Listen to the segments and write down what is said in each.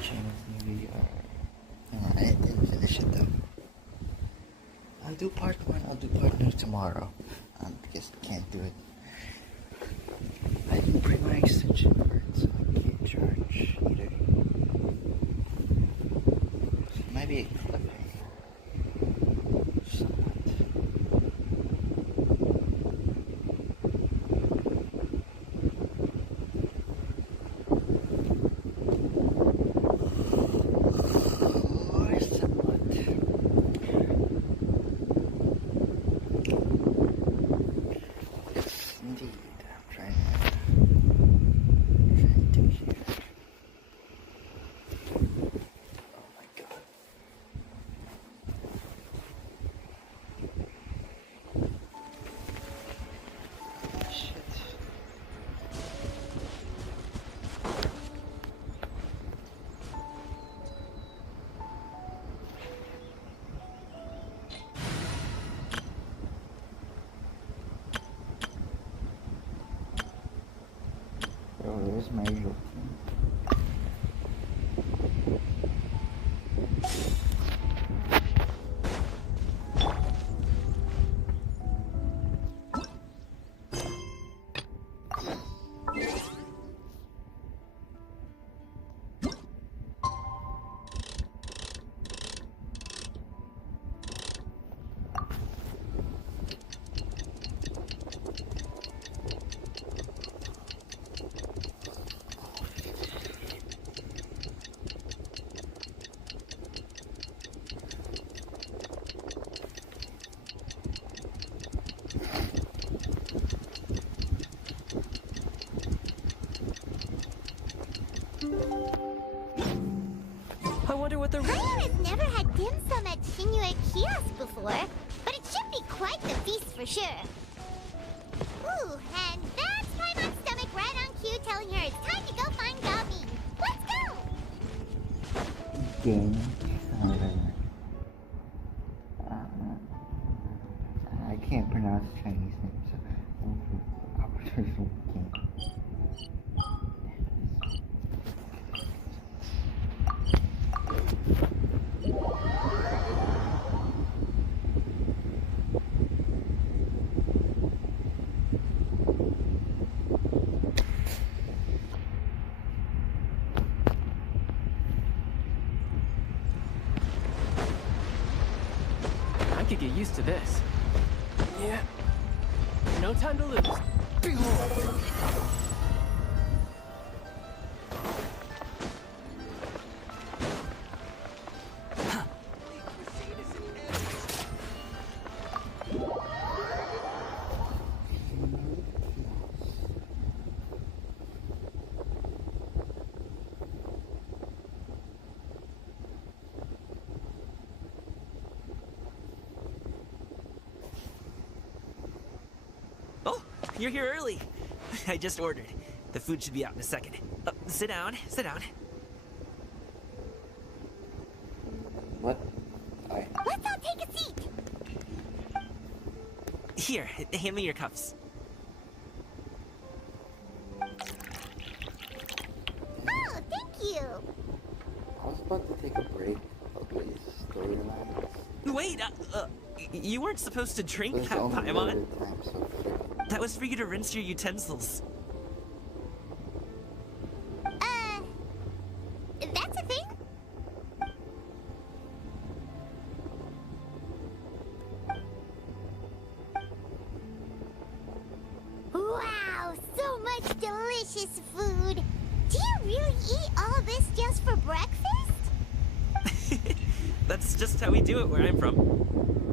watching this movie or... I didn't finish it though. I'll do part 1, I'll do part 2 tomorrow. Because I can't do it. I didn't bring my extension cord, so I can't charge either. So it might be a cliffhanger. Somewhat. Where's my routine? I wonder what the... Ryan has never had dim sum at Shinue Kiosk before, but it should be quite the feast for sure. Ooh, and that's Paimon's stomach right on cue telling her it's time to go find Gabi. Let's go! Game. I can't pronounce Chinese names, so opportunity game. I could get used to this. Yeah. No time to lose. Oh, you're here early. I just ordered. The food should be out in a second. Sit down, sit down. What? Let's all take a seat! Here, hand me your cups. Oh, thank you! I was about to take a break of these storylines. Wait, you weren't supposed to drink There's that, only Paimon. limited time, so That was for you to rinse your utensils. That's a thing? Wow, so much delicious food! Do you really eat all this just for breakfast? That's just how we do it where I'm from.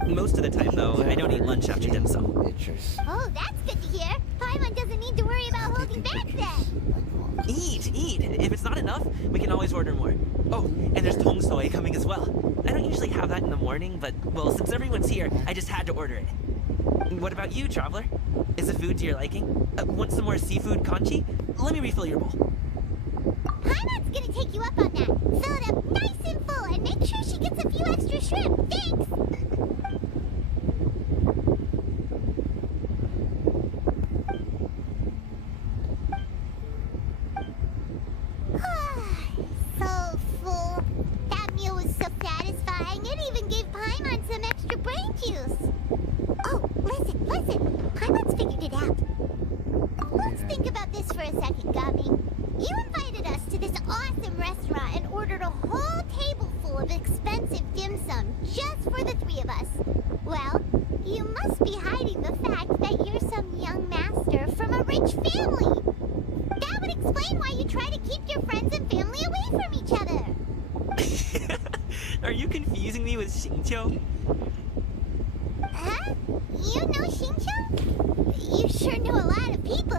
Most of the time, though, I don't eat lunch after dim sum. Pictures. Oh, that's good to hear. Paimon doesn't need to worry about holding back then. Eat, eat. If it's not enough, we can always order more. Oh, and there's tong soy coming as well. I don't usually have that in the morning, but, well, since everyone's here, I just had to order it. What about you, traveler? Is the food to your liking? Want some more seafood congee? Let me refill your bowl. Paimon's gonna take you up on that. Fill it up nice and full and make sure she gets a few extra shrimp. Thanks! So with Xingqiu? Huh? You know Xingqiu? You sure know a lot of people.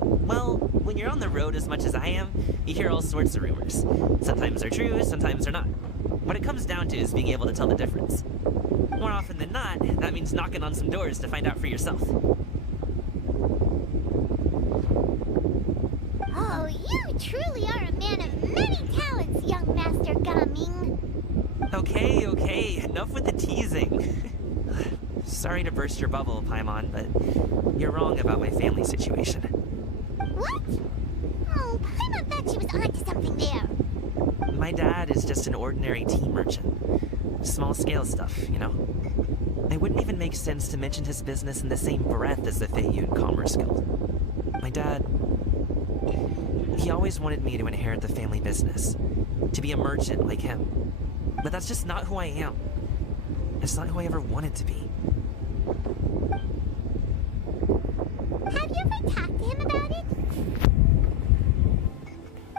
Well, when you're on the road as much as I am, you hear all sorts of rumors. Sometimes they're true, sometimes they're not. What it comes down to is being able to tell the difference. More often than not, that means knocking on some doors to find out for yourself. Oh, you truly are a man of many talents, young Master Gaming. Okay, enough with the teasing. Sorry to burst your bubble, Paimon, but you're wrong about my family situation. What? Oh, Paimon thought she was onto something there. My dad is just an ordinary tea merchant. Small scale stuff, you know? It wouldn't even make sense to mention his business in the same breath as the Feiyun Commerce Guild. My dad... he always wanted me to inherit the family business. To be a merchant like him. But that's just not who I am. It's not who I ever wanted to be. Have you ever talked to him about it?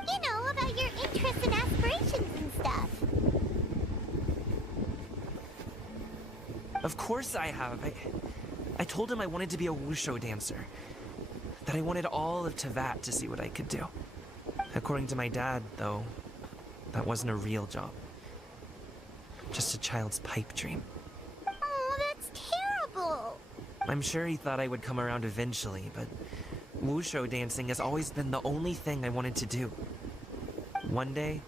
You know, about your interests and aspirations and stuff. Of course I have. I told him I wanted to be a wushu dancer. That I wanted all of Tevat to see what I could do. According to my dad, though, that wasn't a real job. Just a child's pipe dream. Oh, that's terrible. I'm sure he thought I would come around eventually, but wushu dancing has always been the only thing I wanted to do. One day,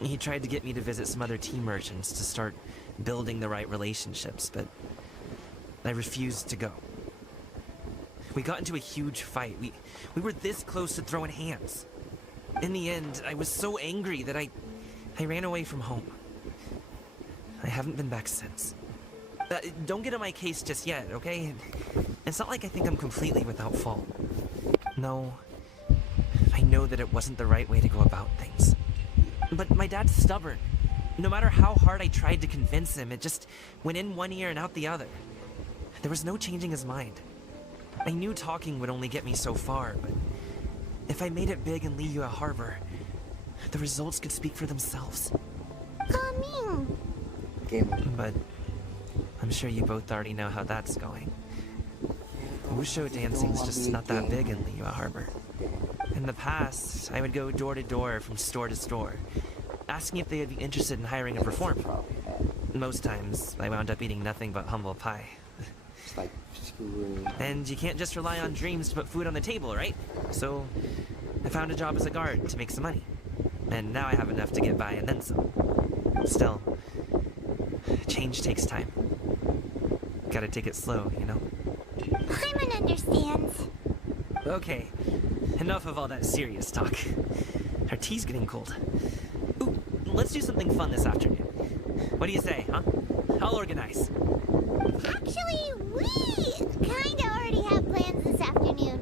he tried to get me to visit some other tea merchants to start building the right relationships, but I refused to go. We got into a huge fight. We were this close to throwing hands. In the end, I was so angry that I ran away from home. I haven't been back since. Don't get on my case just yet, okay? It's not like I think I'm completely without fault. No, I know that it wasn't the right way to go about things. But my dad's stubborn. No matter how hard I tried to convince him, it just went in one ear and out the other. There was no changing his mind. I knew talking would only get me so far, but if I made it big in Liyue Harbor, the results could speak for themselves. Gaming. But I'm sure you both already know how that's going. Wushu dancing's just not that big in Liyue Harbor. In the past, I would go door to door from store to store, asking if they would be interested in hiring a performer. Most times, I wound up eating nothing but humble pie. And you can't just rely on dreams to put food on the table, right? So, I found a job as a guard to make some money. And now I have enough to get by and then some. Still, change takes time. Gotta take it slow, you know? Paimon understands. Okay, enough of all that serious talk. Our tea's getting cold. Ooh, let's do something fun this afternoon. What do you say, huh? I'll organize. Actually, we kinda already have plans this afternoon.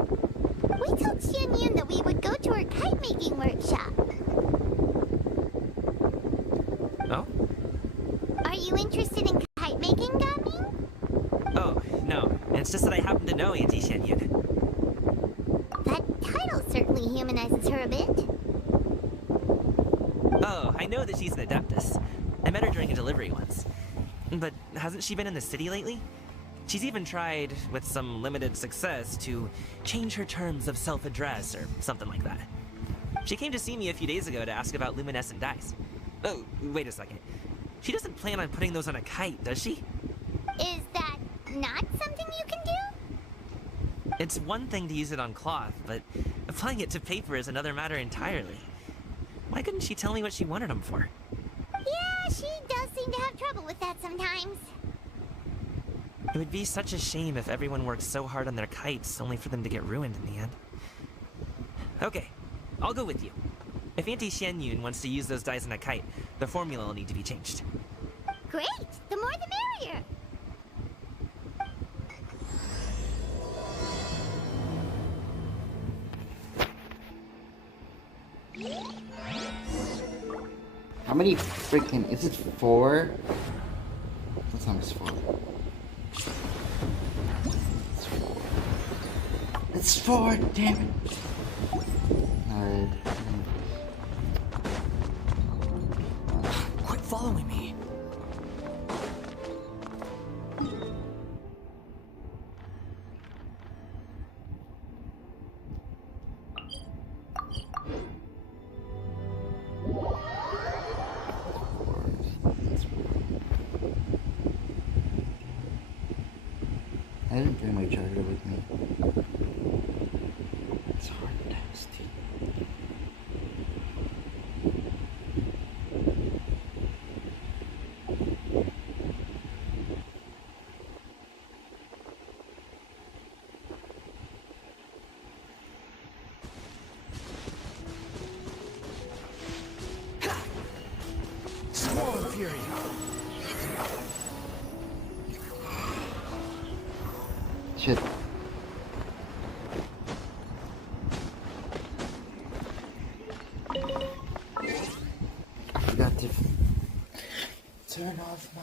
We told Xianyun that we would go to her kite-making workshop. Oh? Are you interested in kite-making, Gaming? Oh, no. It's just that I happen to know Auntie Xianyun. That title certainly humanizes her a bit. Oh, I know that she's an adeptus. I met her during a delivery once. But hasn't she been in the city lately? She's even tried, with some limited success, to change her terms of self-address or something like that. She came to see me a few days ago to ask about luminescent dyes. Oh, wait a second. She doesn't plan on putting those on a kite, does she? Is that not something you can do? It's one thing to use it on cloth, but applying it to paper is another matter entirely. Why couldn't she tell me what she wanted them for? Yeah, she does seem to have trouble with that sometimes. It would be such a shame if everyone worked so hard on their kites only for them to get ruined in the end. Okay, I'll go with you. If Auntie Xianyun wants to use those dyes on a kite, the formula will need to be changed. Great! The more the merrier! How many freaking... Is it 4? What time is 4? It's 4, damn it! Alright. I didn't bring my charger with me. It's hard times, dude. Swollen Fury. Shit. I forgot to turn off my...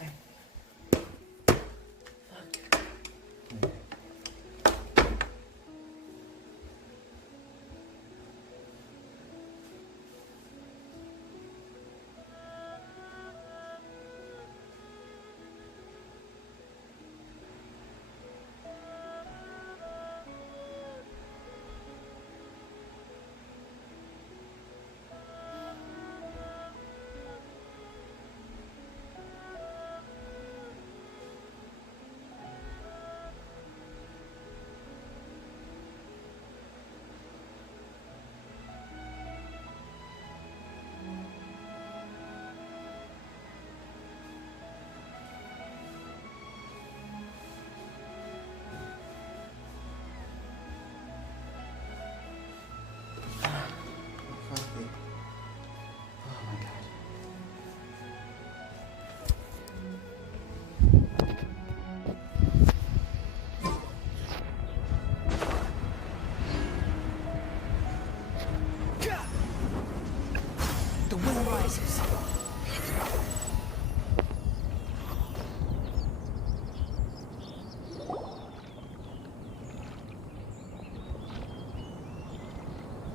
The wind rises.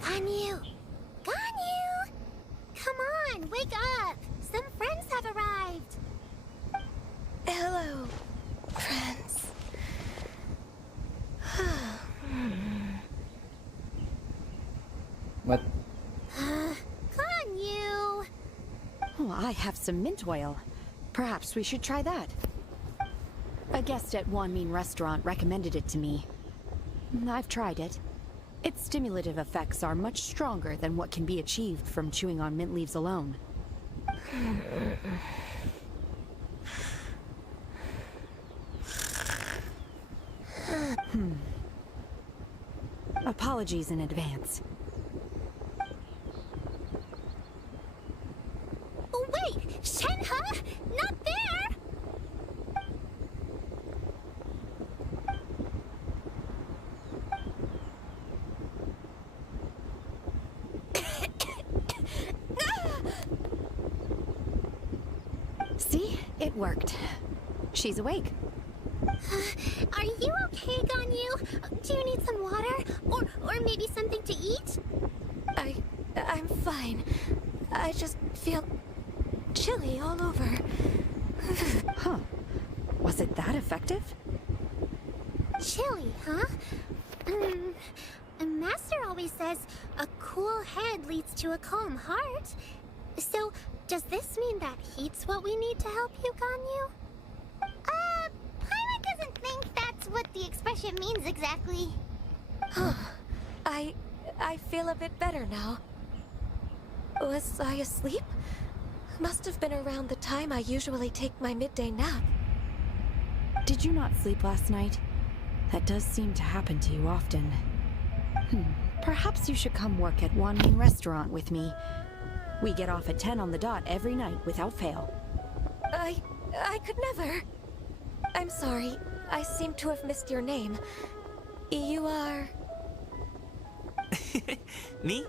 Ganyu! Ganyu! Come on, wake up! Some friends have arrived! Hello, friends. What? Ganyu! Oh, I have some mint oil. Perhaps we should try that. A guest at Wanmin restaurant recommended it to me. I've tried it. Its stimulative effects are much stronger than what can be achieved from chewing on mint leaves alone. Apologies in advance. Oh, wait! Shenhe? Not there! See? It worked. She's awake. Are you okay, Ganyu? Do you need some water? Or maybe something to eat? I'm fine. I just feel chilly all over. Huh. Was it that effective? Chilly, huh? Master always says a cool head leads to a calm heart. So, does this mean that heat's what we need to help you, Ganyu? Paimon doesn't think that's what the expression means exactly. I feel a bit better now. Was I asleep? Must have been around the time I usually take my midday nap. Did you not sleep last night? That does seem to happen to you often. Perhaps you should come work at Wanmin restaurant with me. We get off at 10 on the dot every night without fail. I could never. I'm sorry. I seem to have missed your name. You are... Me?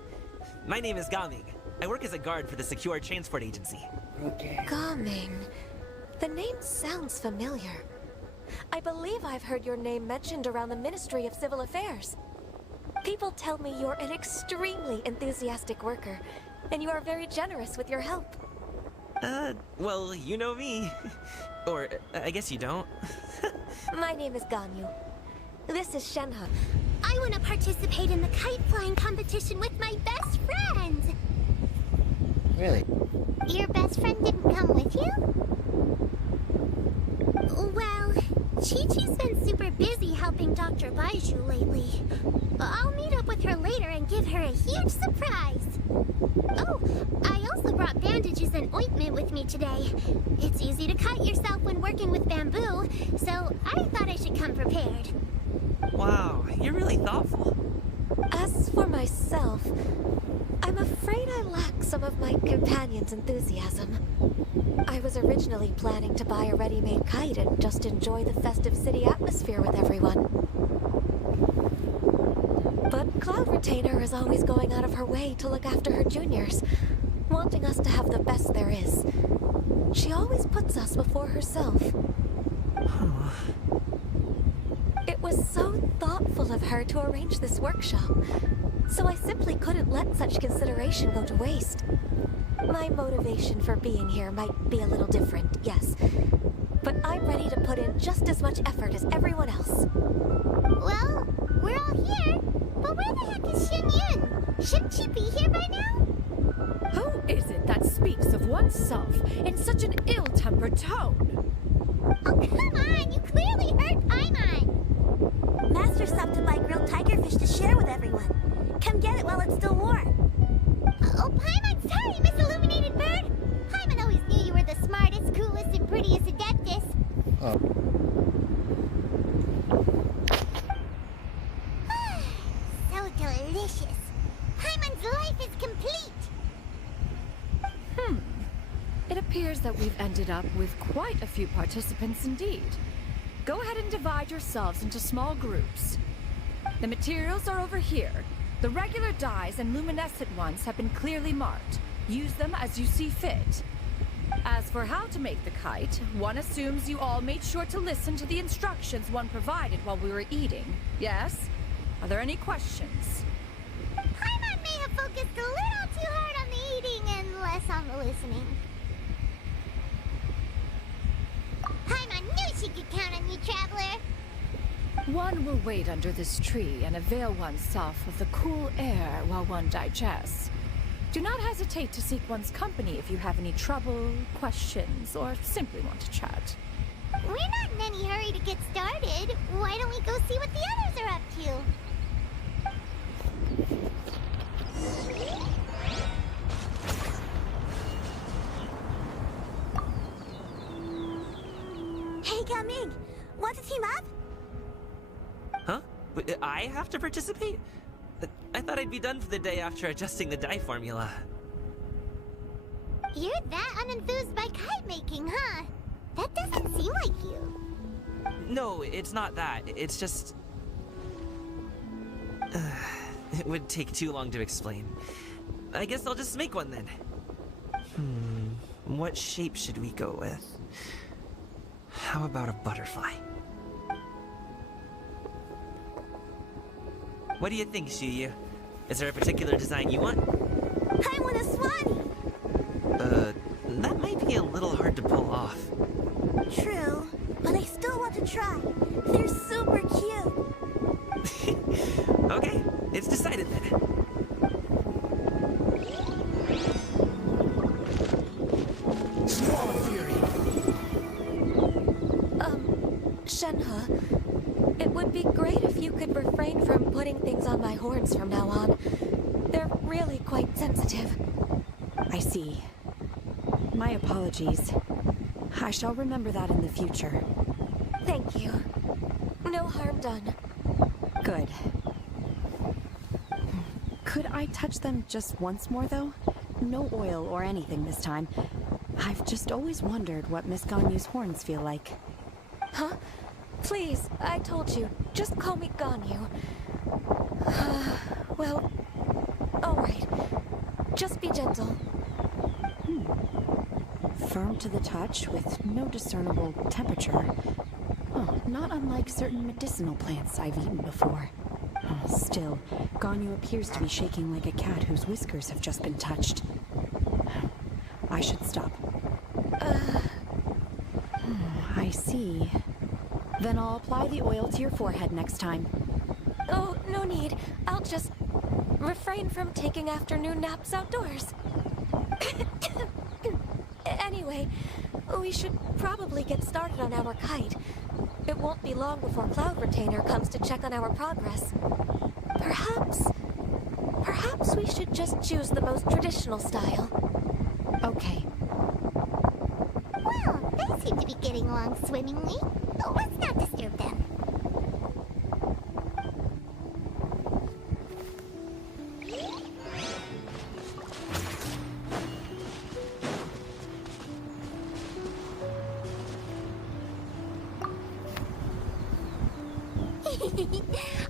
My name is Gaming. I work as a guard for the Secure Transport Agency. Okay. Gaming. The name sounds familiar. I believe I've heard your name mentioned around the Ministry of Civil Affairs. People tell me you're an extremely enthusiastic worker, and you are very generous with your help. Well, you know me. Or, I guess you don't. My name is Ganyu. This is Shenhe. I want to participate in the kite flying competition with my best friend. Really? Your best friend didn't come with you? Well, Chi-Chi's been super busy helping Dr. Baiju lately. I'll meet up with her later and give her a huge surprise. Oh, I also brought bandages and ointment with me today. It's easy to cut yourself when working with bamboo, so I thought I should come prepared. Wow, you're really thoughtful. As for myself, I'm afraid I lack some of my companion's enthusiasm. I was originally planning to buy a ready-made kite and just enjoy the festive city atmosphere with everyone. But Cloud Retainer is always going out of her way to look after her juniors, wanting us to have the best there is. She always puts us before herself. It was so thoughtful of her to arrange this workshop, so I simply couldn't let such consideration go to waste. My motivation for being here might be a little different, yes, but I'm ready to put in just as much effort as everyone else. Well, we're all here, but where the heck is Shen Yun? Shouldn't she be here by now? Who is it that speaks of oneself in such an ill-tempered tone? Oh, come on! You clearly heard Paimon! Master stopped to buy grilled tigerfish to share with everyone. Come get it while it's still warm. Oh, Paimon, sorry, Miss Illuminated Bird! Paimon always knew you were the smartest, coolest, and prettiest Adeptus. Oh. So delicious. Paimon's life is complete. It appears that we've ended up with quite a few participants indeed. Go ahead and divide yourselves into small groups. The materials are over here. The regular dyes and luminescent ones have been clearly marked. Use them as you see fit. As for how to make the kite, one assumes you all made sure to listen to the instructions one provided while we were eating. Yes? Are there any questions? Paimon may have focused a little too hard on the eating and less on the listening. Paimon knew she could count on you, Traveler. One will wait under this tree and avail oneself of the cool air while one digests. Do not hesitate to seek one's company if you have any trouble, questions, or simply want to chat. We're not in any hurry to get started. Why don't we go see what the others are up to? Hey, Gaming! Want to team up? Huh? I have to participate? I thought I'd be done for the day after adjusting the dye formula. You're that unenthused by kite making, huh? That doesn't seem like you. No, it's not that. It's just... it would take too long to explain. I guess I'll just make one then. What shape should we go with? How about a butterfly? What do you think, Shuyu? Is there a particular design you want? I want a swanee! That might be a little hard to pull off. True, but I still want to try. They're super cute. Okay, it's decided then. Squall Fury! Shenhe, it would be great if you could refrain from putting things on my horns from now on. They're really quite sensitive. I see. My apologies. I shall remember that in the future. Thank you. No harm done. Good. Could I touch them just once more, though? No oil or anything this time. I've just always wondered what Miss Ganyu's horns feel like. Huh? Please, I told you. Just call me Ganyu. Well, alright. Just be gentle. Firm to the touch with no discernible temperature. Oh, not unlike certain medicinal plants I've eaten before. Oh, still, Ganyu appears to be shaking like a cat whose whiskers have just been touched. I should stop. I see. Then I'll apply the oil to your forehead next time. Oh, no need. I'll just refrain from taking afternoon naps outdoors. Anyway, we should probably get started on our kite. It won't be long before Cloud Retainer comes to check on our progress. Perhaps we should just choose the most traditional style. Okay. Well, they seem to be getting along swimmingly. Let's not disturb them.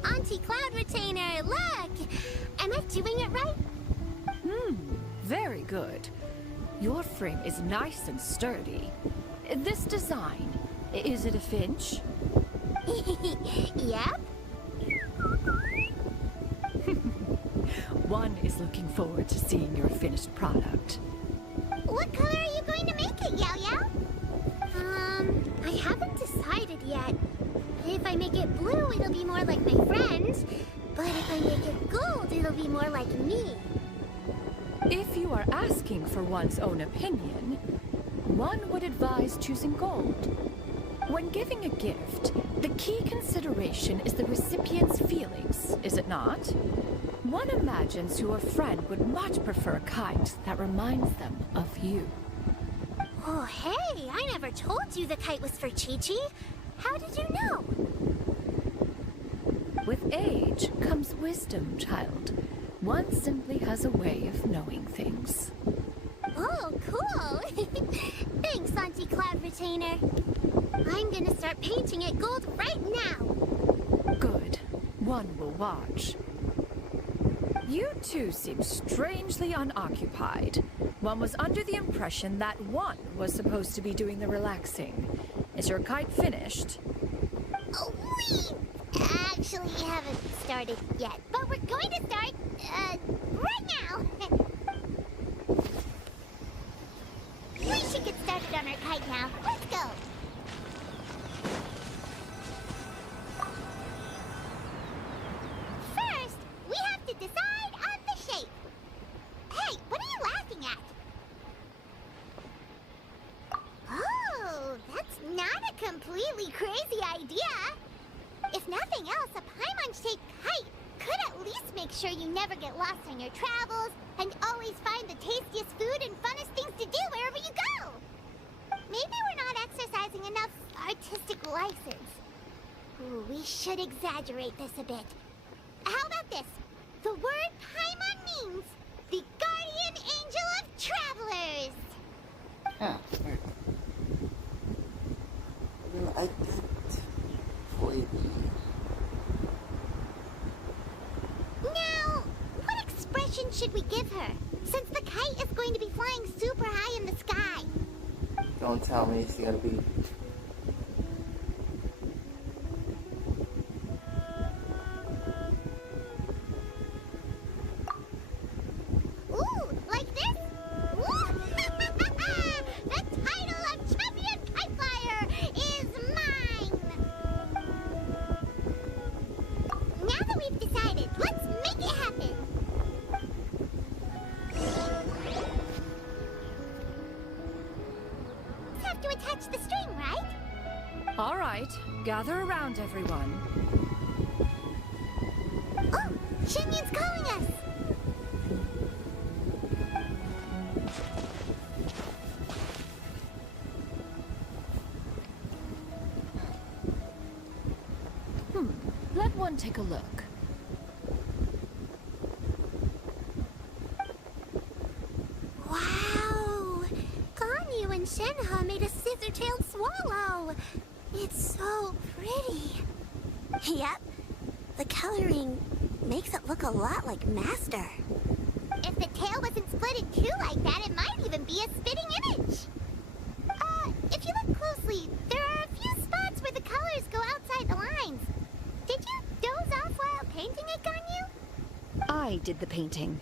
Auntie Cloud Retainer, look! Am I doing it right? Very good. Your frame is nice and sturdy. This design, is it a finch? Yep. One is looking forward to seeing your finished product. What color are you going to make it, Yao Yao? I haven't decided yet. If I make it blue, it'll be more like my friends. But if I make it gold, it'll be more like me. If you are asking for one's own opinion, one would advise choosing gold. When giving a gift, the key consideration is the recipient's feelings, is it not? One imagines your friend would much prefer a kite that reminds them of you. Oh, hey, I never told you the kite was for Chi-Chi. How did you know? With age comes wisdom, child. One simply has a way of knowing things. Oh, cool. Thanks, Auntie Cloud Retainer. I'm gonna start painting it gold right now. Good. One will watch. You two seem strangely unoccupied. One was under the impression that one was supposed to be doing the relaxing. Is your kite finished? Oh, we actually haven't started yet, but we're going to start, right now. We should get started on our kite now. Let's go. First, we have to decide on the shape. Hey, what are you laughing at? Oh, that's not a completely crazy idea. If nothing else, a Paimon-shaped kite could at least make sure you never get lost on your travels and always find the tastiest food and funnest things to do wherever you go. Maybe we're not exercising enough artistic license. Ooh, we should exaggerate this a bit. How about this? The word Paimon means the guardian angel of travelers. Ah, right. Well, I did fully Now, what expression should we give her? Since the kite is going to be flying super high in the sky. Don't tell me she's gonna be. Ooh, like this? Ooh. The title of champion kite flyer is mine! Now that we've decided, let's make it happen! Just have to attach the string, right? All right, gather around, everyone. Oh, Shinyan's calling us! Let one take a look. Wow! Ganyu and Shenhe made a scissor-tailed swallow! It's so pretty. Yep. The coloring makes it look a lot like Master. If the tail wasn't split in two like that, it might even be a spitting image. If you look closely, there are a few spots where the colors go outside the lines. Did you doze off while painting it, Ganyu? I did the painting.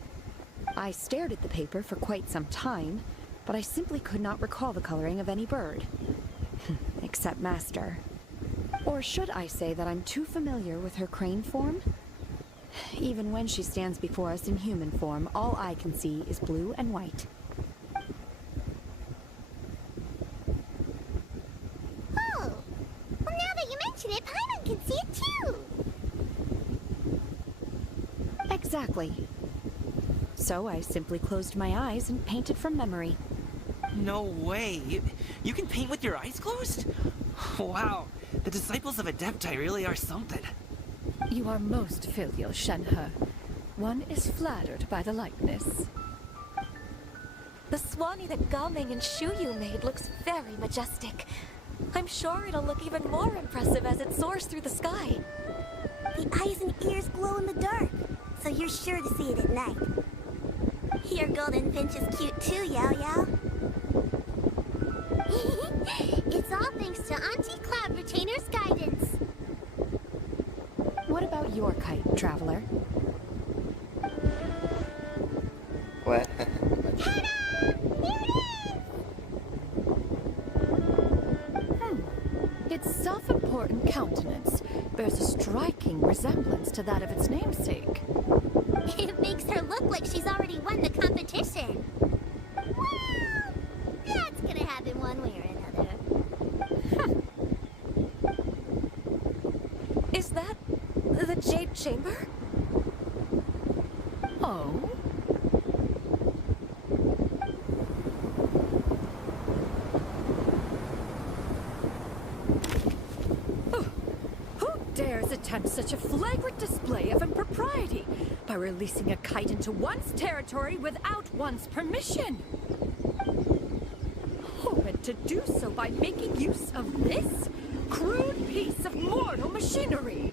I stared at the paper for quite some time, but I simply could not recall the coloring of any bird. Except Master. Or should I say that I'm too familiar with her crane form? Even when she stands before us in human form, all I can see is blue and white. Oh, well, now that you Exactly. So I simply closed my eyes and painted from memory. No way. You can paint with your eyes closed? Wow. The disciples of Adepti really are something. You are most filial, Shenhe. One is flattered by the likeness. The Swanee that Gaming and Shuyu made looks very majestic. I'm sure it'll look even more impressive as it soars through the sky. The eyes and ears glow in the dark, so you're sure to see it at night. Your golden finch is cute too, Yao Yao. It's all thanks to Auntie Cloud Retainer's guidance. What about your kite, Traveler? What? Its self-important countenance bears a striking resemblance to that of its namesake. It makes her look like she's already won the competition. Well, that's gonna happen one way or another. Is that the Jade Chamber? Oh? Who dares attempt such a flagrant display of impropriety by releasing a kite into one's territory without one's permission? Oh, and to do so by making use of this crude piece of mortal machinery.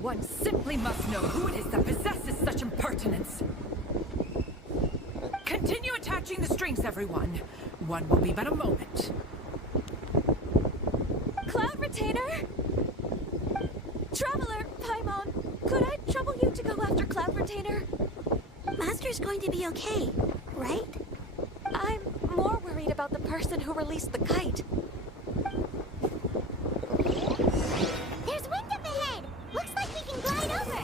One simply must know who it is that possesses such impertinence. Continue attaching the strings, everyone. One will be but a moment. Cloud Retainer? Traveler, Paimon, could I trouble you to go after Cloud Retainer? Master's going to be okay, right? I'm more worried about the person who released the kite. There's wind up ahead! Looks like we can glide over!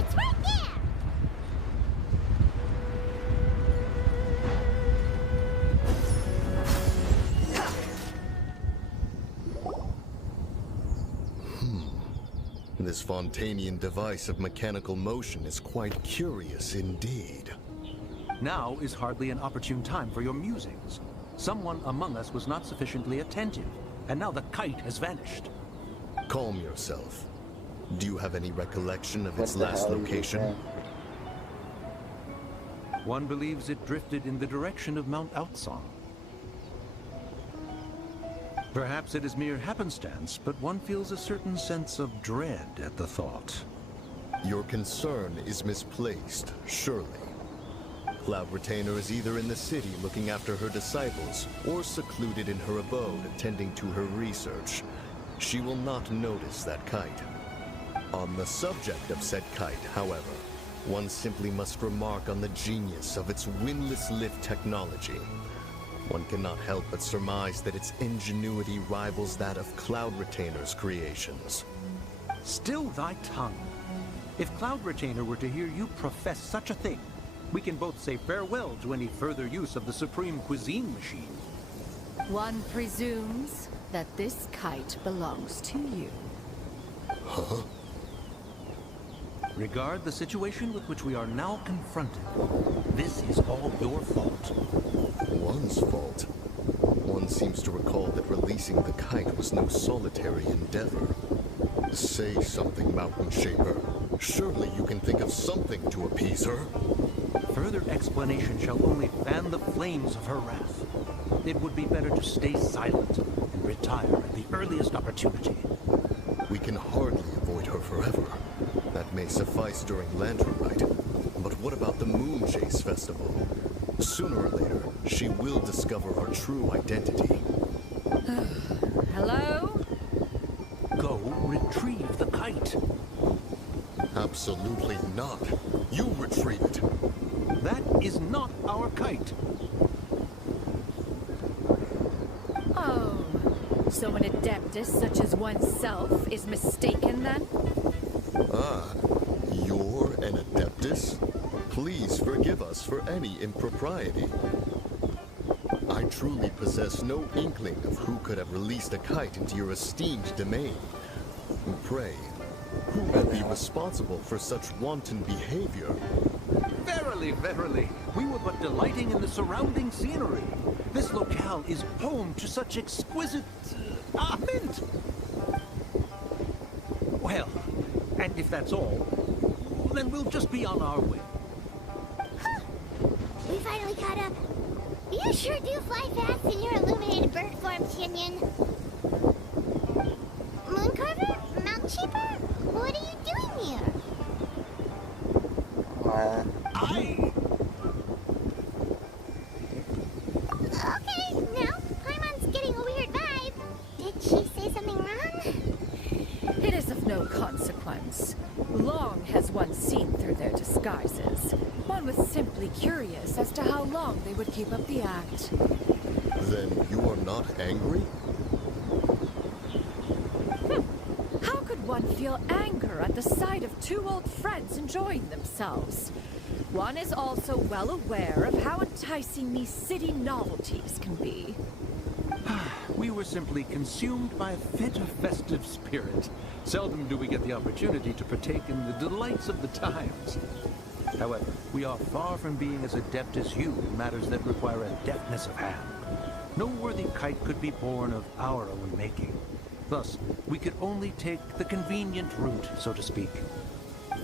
It's right there! This Fontanian device of mechanical motion is quite curious indeed. Now is hardly an opportune time for your musings. Someone among us was not sufficiently attentive, and now the kite has vanished. Calm yourself. Do you have any recollection of its What the last hell are you location? saying? One believes it drifted in the direction of Mount Outsong. Perhaps it is mere happenstance, but one feels a certain sense of dread at the thought. Your concern is misplaced, surely. Cloud Retainer is either in the city looking after her disciples, or secluded in her abode attending to her research. She will not notice that kite. On the subject of said kite, however, one simply must remark on the genius of its windless lift technology. One cannot help but surmise that its ingenuity rivals that of Cloud Retainer's creations. Still thy tongue. If Cloud Retainer were to hear you profess such a thing, we can both say farewell to any further use of the Supreme Cuisine Machine. One presumes that this kite belongs to you. Huh? Regard the situation with which we are now confronted. This is all your fault. One's fault. One seems to recall that releasing the kite was no solitary endeavor. Say something, Mountain Shaper. Surely you can think of something to appease her. Further explanation shall only fan the flames of her wrath. It would be better to stay silent and retire at the earliest opportunity. We can hardly avoid her forever. That may suffice during Lantern Night. But what about the Moon Chase Festival? Sooner or later, she will discover our true identity. Hello? Go retrieve the kite. Absolutely not. You retrieve it. That is not our kite. Oh, so an adeptus such as oneself is mistaken then? Ah, you're an adeptus? Please forgive us for any impropriety. I truly possess no inkling of who could have released a kite into your esteemed domain. Pray, who would be responsible for such wanton behavior? Verily, verily, we were but delighting in the surrounding scenery. This locale is home to such exquisite... mint! Well, and if that's all, then we'll just be on our way. We finally caught up. You sure do fly fast in your illuminated bird form, Shinyan. Mooncarver? Mount Cheaper? What are you doing here? Okay, now, Paimon's getting a weird vibe. Did she say something wrong? It is of no consequence. Long has one seen through their disguises. One was simply curious as to how long they would keep up the act. Then you are not angry? How could one feel anger at the sight of two old friends enjoying themselves? One is also well aware of how enticing these city novelties can be. We were simply consumed by a fit of festive spirit. Seldom do we get the opportunity to partake in the delights of the times. However, we are far from being as adept as you in matters that require a deftness of hand. No worthy kite could be born of our own making. Thus, we could only take the convenient route, so to speak.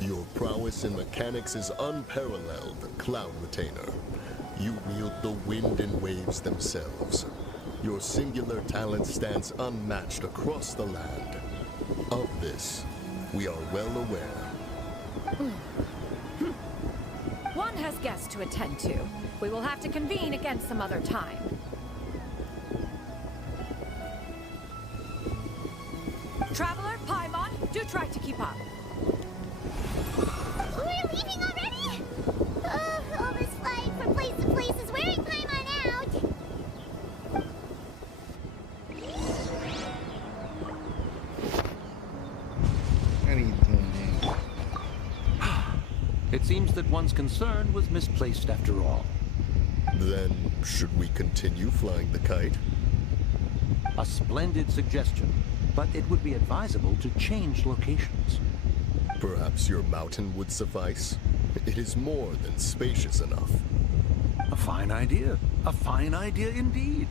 Your prowess in mechanics is unparalleled, Cloud Retainer. You wield the wind and waves themselves. Your singular talent stands unmatched across the land. Of this, we are well aware. One has guests to attend to. We will have to convene again some other time. Traveler, Paimon, do try to keep up. We're leaving already? All this flying from place to place is wearing Paimon out. What are you doing there? It seems that one's concern was misplaced after all. Then, should we continue flying the kite? A splendid suggestion, but it would be advisable to change locations. Perhaps your mountain would suffice? It is more than spacious enough. A fine idea. A fine idea indeed.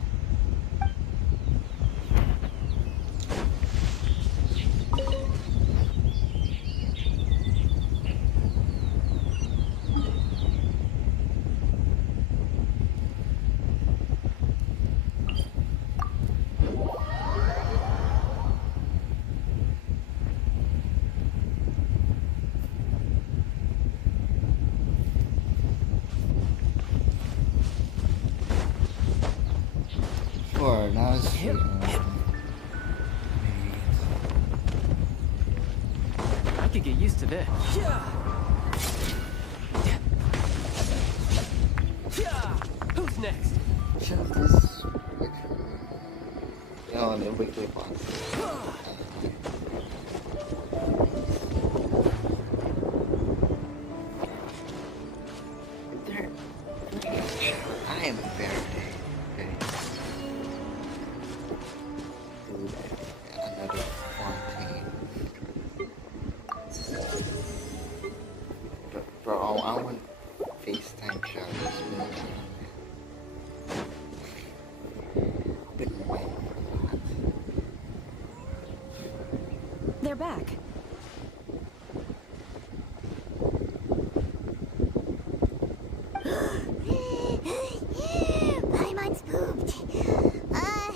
Sure, now it's I could get used to this. Who's next? just this. Oh, the weekly boss. There. I am very. Another 14. Bro, I want FaceTime showers. Been waiting for They're back. Paimon's pooped. Hi.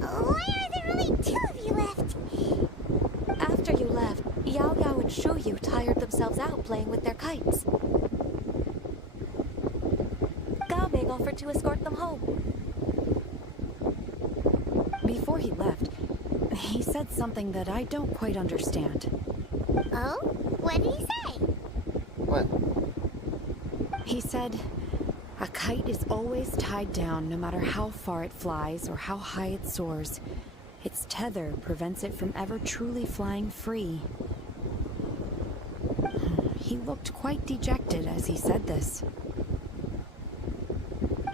Why are there only two of you left? After you left, Yao Yao and Shu Yu tired themselves out playing with their kites. Gao Ming offered to escort them home. Before he left, he said something that I don't quite understand. Oh? What did he say? What? He said, a kite is always tied down no matter how far it flies or how high it soars. Its tether prevents it from ever truly flying free. He looked quite dejected as he said this.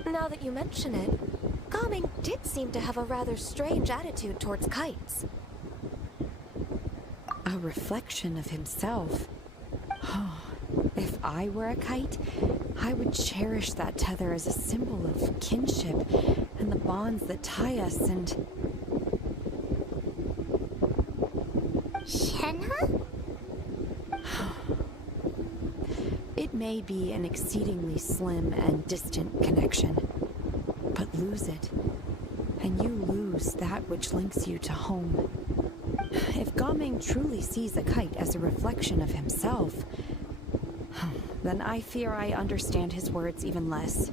Now that you mention it, Gaming did seem to have a rather strange attitude towards kites. A reflection of himself. If I were a kite, I would cherish that tether as a symbol of kinship and the bonds that tie us and... Shenhe? It may be an exceedingly slim and distant connection, but lose it, and you lose that which links you to home. If Gaming truly sees a kite as a reflection of himself, then I fear I understand his words even less.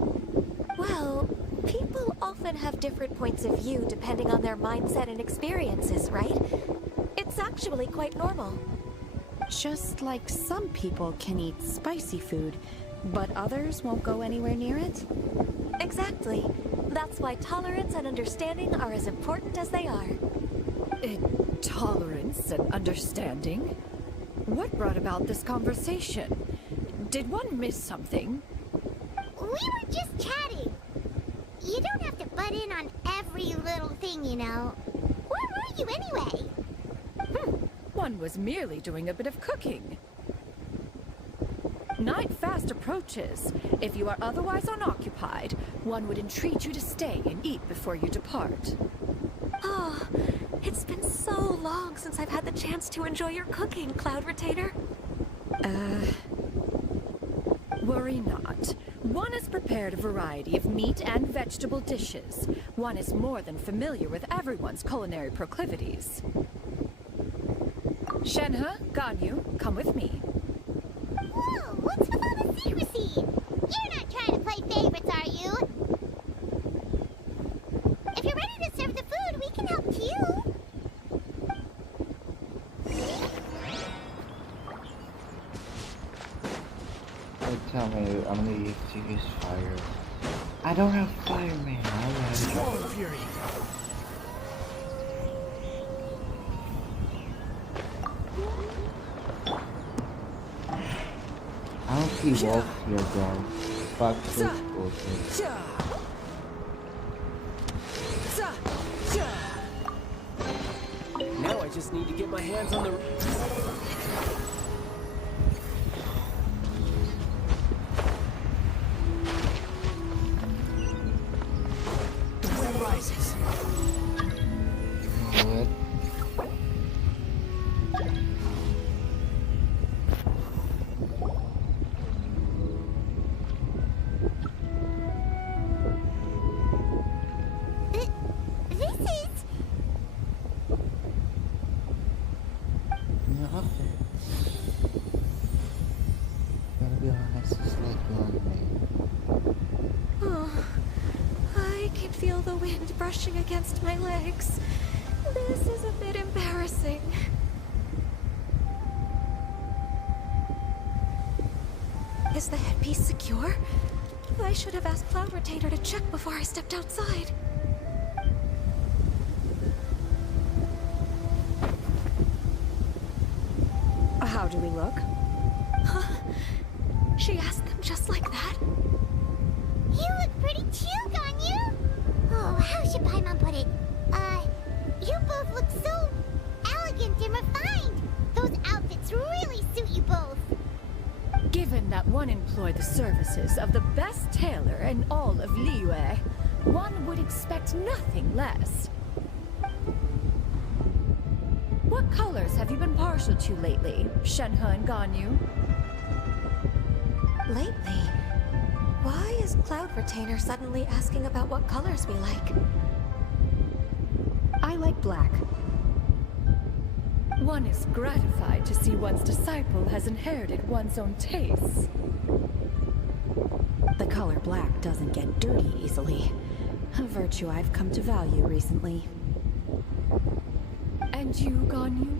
Well, people often have different points of view depending on their mindset and experiences, right? It's actually quite normal. Just like some people can eat spicy food, but others won't go anywhere near it? Exactly. That's why tolerance and understanding are as important as they are. Tolerance and understanding? What brought about this conversation? Did one miss something? We were just chatting. You don't have to butt in on every little thing, you know. Where were you anyway? One was merely doing a bit of cooking. Night fast approaches. If you are otherwise unoccupied, one would entreat you to stay and eat before you depart. Oh, it's been so long since I've had the chance to enjoy your cooking, Cloud Retainer. Worry not. One has prepared a variety of meat and vegetable dishes. One is more than familiar with everyone's culinary proclivities. Shenhe, Ganyu, come with me. Whoa, what's with all the secrecy? You're not trying to play favorites, are you? If you're ready to serve the food, we can help too. Tell me, I'm gonna use to use fire. I don't have fire, man. Oh, fury. I don't see wolves here, bro. Fuck this bullshit. Now I just need to get my hands on the... rises. What? This is... Nothing. Gotta be honest, it's like lonely. Oh, I can feel the wind brushing against my legs. This is a bit embarrassing. Is the headpiece secure? I should have asked Cloud Retainer to check before I stepped outside. How do we look? Huh? She asked them just like that? You look pretty too, Ganyu. Oh, how should Paimon put it? You both look so elegant and refined. Those outfits really suit you both. Given that one employed the services of the best tailor in all of Liyue, one would expect nothing less. What colors have you been partial to lately, Shenhe and Ganyu? Lately? Why is Cloud Retainer suddenly asking about what colors we like? I like black. One is gratified to see one's disciple has inherited one's own tastes. The color black doesn't get dirty easily. A virtue I've come to value recently. And you, Ganyu?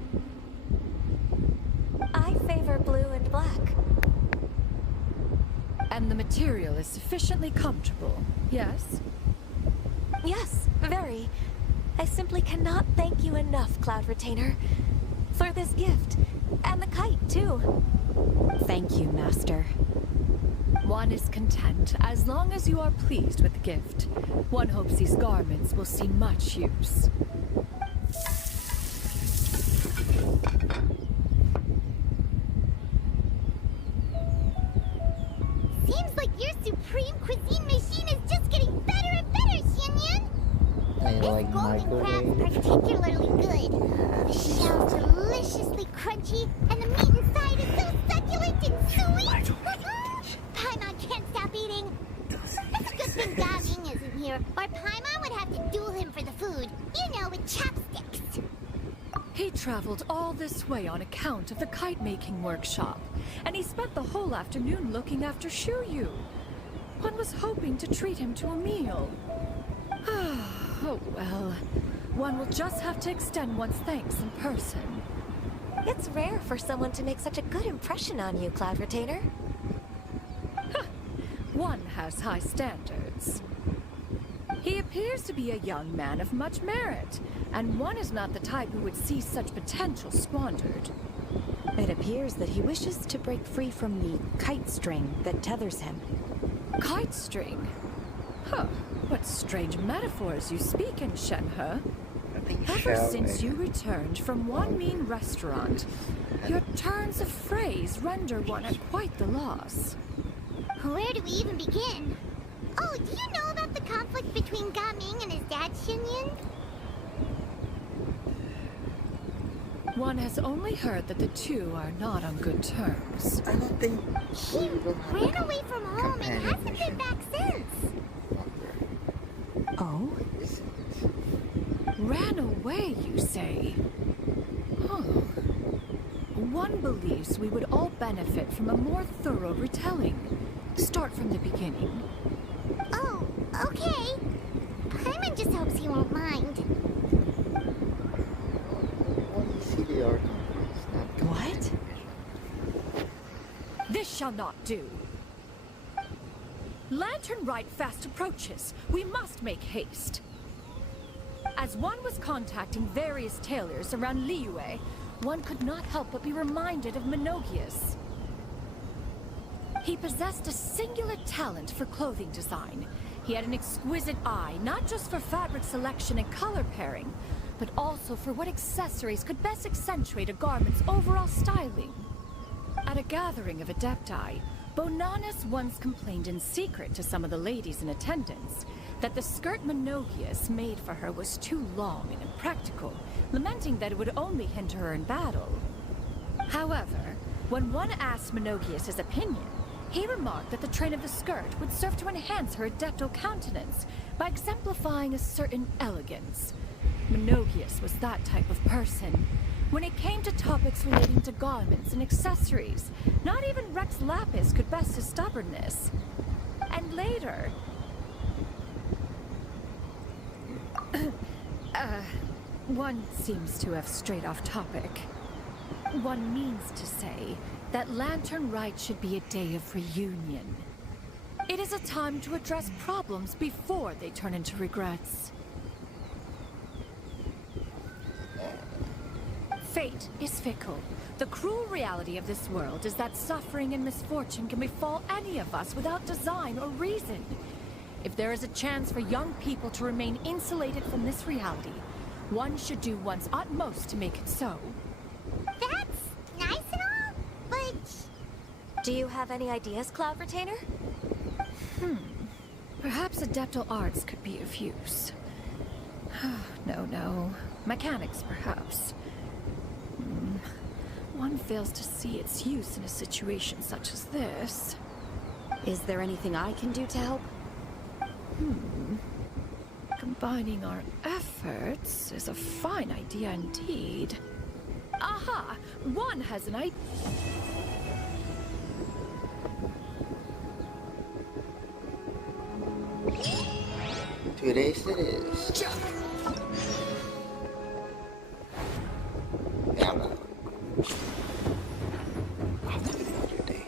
I favor blue and black. And the material is sufficiently comfortable, yes? Yes, very. I simply cannot thank you enough, Cloud Retainer, for this gift. And the kite, too. Thank you, Master. One is content as long as you are pleased with the gift. One hopes these garments will see much use. Seems like your supreme cuisine machine is just getting better and better, Xianyun. I This like golden crab's microwave. particularly good. The shell's deliciously crunchy, and the meat inside is so succulent and sweet. Paimon can't stop eating. It's a good thing Gaming isn't here, or Paimon would have to duel him for the food. You know, with chopsticks. He traveled all this way on account of the kite-making workshop, and he spent the whole afternoon looking after Shuyu. One was hoping to treat him to a meal. Oh well, one will just have to extend one's thanks in person. It's rare for someone to make such a good impression on you, Cloud Retainer. One has high standards. He appears to be a young man of much merit, and one is not the type who would see such potential squandered. It appears that he wishes to break free from the kite string that tethers him. Kite string? Huh, what strange metaphors you speak in, Shenhe. Ever since you returned from one mean restaurant, your turns of phrase render one at quite the loss. Where do we even begin? Oh, do you know about the conflict between Gaming and his dad, Xianyun? One has only heard that the two are not on good terms. I don't think He ran away from home and hasn't been back since. Oh? Ran away, you say? Huh. One believes we would all benefit from a more thorough retelling. Start from the beginning. Oh, okay. Paimon just hopes he won't mind. What? This shall not do. Lantern Rite fast approaches. We must make haste. As one was contacting various tailors around Liyue, one could not help but be reminded of Menogius. He possessed a singular talent for clothing design. He had an exquisite eye, not just for fabric selection and color pairing, but also for what accessories could best accentuate a garment's overall styling. At a gathering of Adepti, Bonanis once complained in secret to some of the ladies in attendance that the skirt Menogius made for her was too long and impractical, lamenting that it would only hinder her in battle. However, when one asked Menogius his opinion, he remarked that the train of the skirt would serve to enhance her adeptal countenance by exemplifying a certain elegance. Menogius was that type of person. When it came to topics relating to garments and accessories, not even Rex Lapis could best his stubbornness. And later... one seems to have strayed off topic. One means to say that Lantern Rite should be a day of reunion. It is a time to address problems before they turn into regrets. Fate is fickle. The cruel reality of this world is that suffering and misfortune can befall any of us without design or reason. If there is a chance for young people to remain insulated from this reality, one should do one's utmost to make it so. That's nice and all, but... Do you have any ideas, Cloud Retainer? Perhaps adeptal arts could be of use. No. Mechanics, perhaps. One fails to see its use in a situation such as this. Is there anything I can do to help? Combining our efforts is a fine idea indeed. Aha! One has an idea. Today's it is. Yeah, I'm not. I'll do it another day.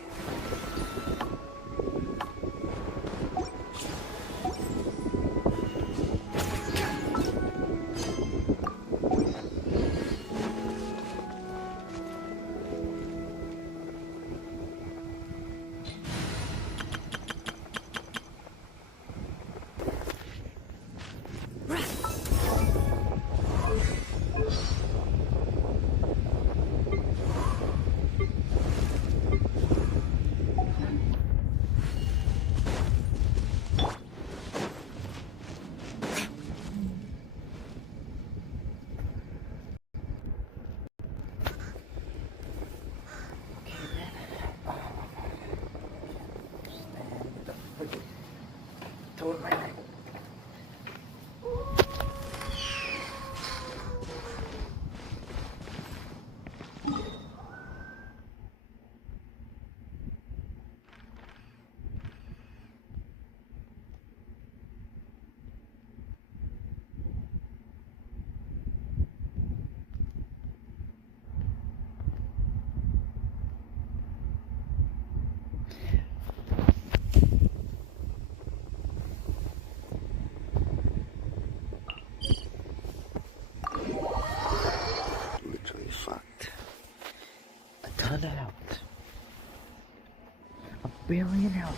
billion health.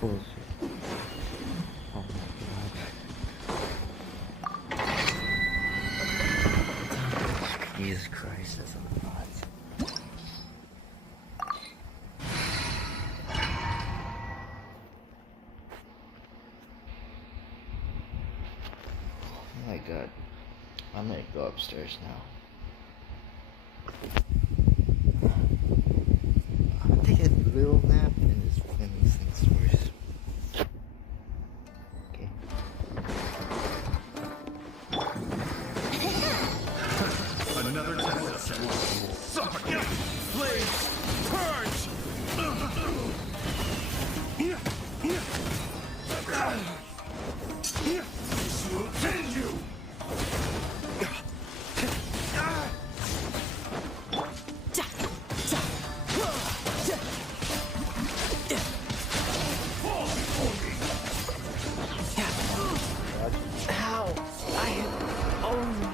Bullshit. Oh my god. Jesus Christ, that's a lot. Oh my god. I'm gonna go upstairs now. I'm gonna take a little nap and just fucking these things first. Okay. Another test. Suffocate! Flames! Purge! This will end you! How? I had only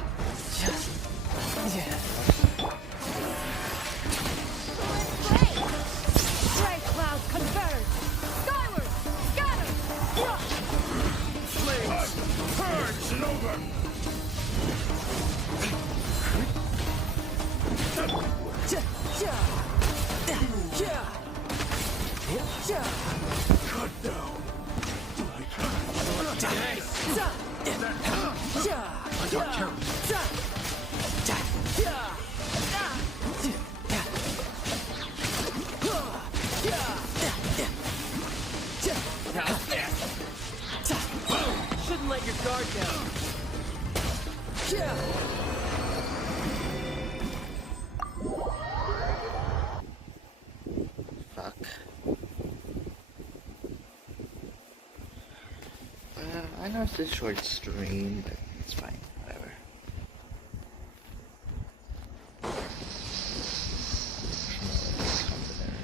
just... Yeah. Stray cloud converge! Skyward! Scatter! Flames! Purge and over! Cut down! Shouldn't let your guard down. Fuck. I know it's a short stream, but it's fine. Whatever.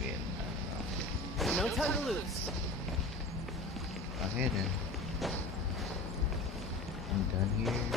Again, I don't know. No time to lose. Okay then. I'm done here.